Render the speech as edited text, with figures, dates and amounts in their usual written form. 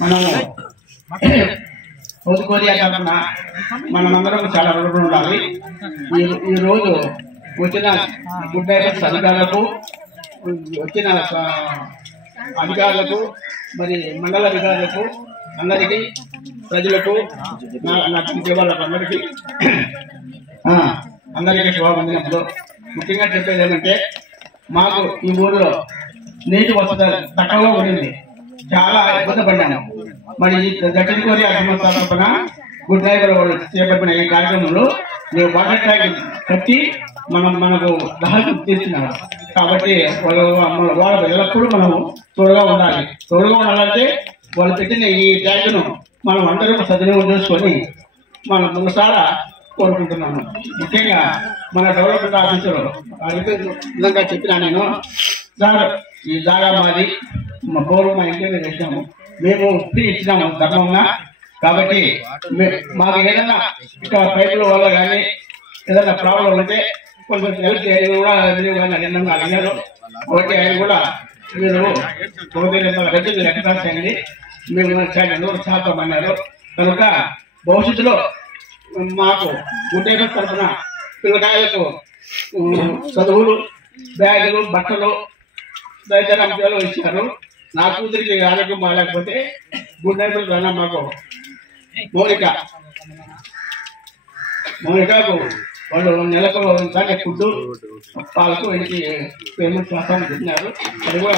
మనము south Korea తరఫున మనమందరం చాలా రుణపడి ఉండాలి. ఈ రోజు వచ్చిన గుడ్ డైరెక్టర్స్ అధికారులకు, వచ్చిన అధికారులకు, మరి మండల అధికారులకు, అందరికీ, ప్రజలకు, వాళ్ళకు అందరికీ శుభాభివందనములు. ముఖ్యంగా చెప్పేది ఏంటంటే, మాకు ఈ ఊరిలో నీటి వసతి తక్కువగా ఉండింది, చాలా ఇబ్బంది పడ్డాము. మరి దక్షిణ కొరియా సంస్థ తరఫున గుడ్ డ్రైవర్ వాళ్ళు చేపట్టిన ఈ కార్యక్రమంలో మేము వాటర్ ట్యాంక్ కట్టి మనకు దహలు తీస్తున్నారు. కాబట్టి వాళ్ళ ఎల్లప్పుడూ మనం తోడుగా ఉండాలంటే వాళ్ళు పెట్టిన ఈ ట్యాంకును మనం అందరూ సద్వినియోగం చేసుకొని మనం ముందుసారా కోరుకుంటున్నాను. ముఖ్యంగా మన డెవలప్మెంట్ ఆఫీసర్ విధంగా చెప్పినా నేను, సార్ ఈ జాగా మాది, మా బోరు మా ఇంటి మీద వేసినాము, మేము ఫ్రీ ఇచ్చినాము ధర్మంగా. కాబట్టి మాకు ఏదైనా ఇక్కడ పైపుల వల్ల కానీ ఏదైనా ప్రాబ్లం ఉంటే కొంచెం హెల్ప్ కూడా అడిగారు. ఒకటి ఆయన కూడా మీరు 9 లెక్క చేయండి, మేము 100% అన్నారు. కనుక భవిష్యత్తులో మాకు గుడ్డేరు తరఫున పిల్లకాయలకు చదువులు, బ్యాగులు, బట్టలు తదితర అంశాలు ఇచ్చారు. నా కూతురికి ఆరోగ్యం బాగాలేకపోతే గుడ్ నైట్ ద్వారా మాకు మౌనికకు వాళ్ళు నెలకు దాన్ని ఫుడ్, పాలకు ఇంటికి పేమెంట్ చేస్తామని చెప్పినారు. అది కూడా